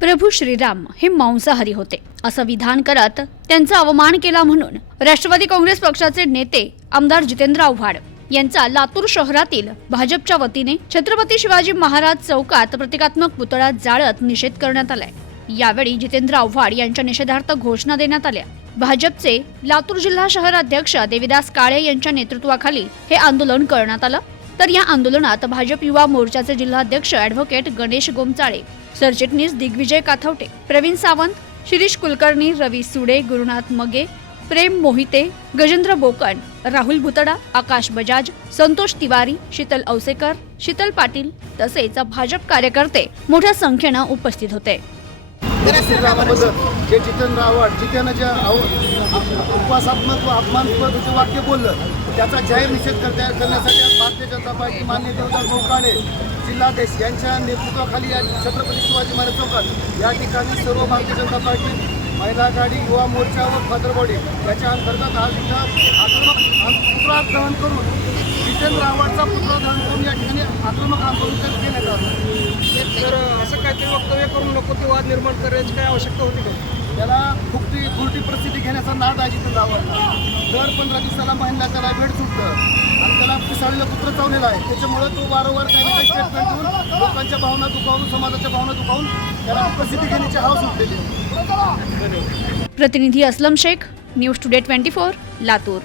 प्रभू श्रीराम हे मांसाहारी होते. असं विधान करत त्यांचा अवमान केला म्हणून राष्ट्रवादी काँग्रेस पक्षाचे नेते आमदार जितेंद्र आव्हाड यांचा लातूर शहरातील भाजपच्या वतीने छत्रपती शिवाजी महाराज चौकात प्रतिकात्मक पुतळा जाळत निषेध करण्यात आलाय. यावेळी जितेंद्र आव्हाड यांच्या निषेधार्थ घोषणा देण्यात आल्या. भाजपचे लातूर जिल्हा शहर अध्यक्ष देविदास काळे यांच्या नेतृत्वाखाली हे आंदोलन करण्यात आलं. तर या आंदोलनात भाजप युवा मोर्चाचे जिल्हाध्यक्ष ॲडव्होकेट गणेश गोमचाळे सरचिटणीस दिग्विजय काथवटे प्रवीण सावंत शिरीष कुलकर्णी रवी सुडे गुरुनाथ मगे प्रेम मोहिते गजेंद्र बोकण राहुल भुतडा आकाश बजाज संतोष तिवारी शीतल औसेकर शीतल पाटील तसेच भाजप कार्यकर्ते मोठ्या संख्येनं उपस्थित होते. जे जितेंद्र आव्हाड जितेनं जे विश्वासात्मक व अपमानस्पद जे वाक्य बोललं त्याचा जाहीर निषेध करता करण्यासाठी आज भारतीय जनता पार्टी मान्य देवदास गोकाळे जिल्हाध्यक्ष यांच्या नेतृत्वाखाली या छत्रपती शिवाजी महाराज चौकात या ठिकाणी सर्व भारतीय जनता पार्टी महिला आघाडी युवा मोर्चा व फादरबॉडी याच्या अंतर्गत आज इथं आक्रमक पुतळा दहन करून जितेंद्र आव्हाडचा पुतळा दहन करून या ठिकाणी आक्रमक आंदोलन घेण्यात आलं. तर असं काहीतरी वक्तव्य करून नको ते वाद निर्माण करायची काय आवश्यकता होती का? त्याला फुकटी उलटी प्रसिद्धी घेण्याचा नाद आहे जिथं गावाला दर पंधरा दिवसाला महिन्याला त्याला वेळ सुटतं. आणि त्याला पिसाळीला पुत्र चावलेला आहे. त्याच्यामुळं तो वारंवार काही ना काही स्टेटमेंट देऊन लोकांच्या भावना दुखावून समाजाच्या भावना दुखावून त्याला प्रसिद्धी घेण्याची हाव सुटलेली. प्रतिनिधी Aslam Shaikh news today twenty four Latur.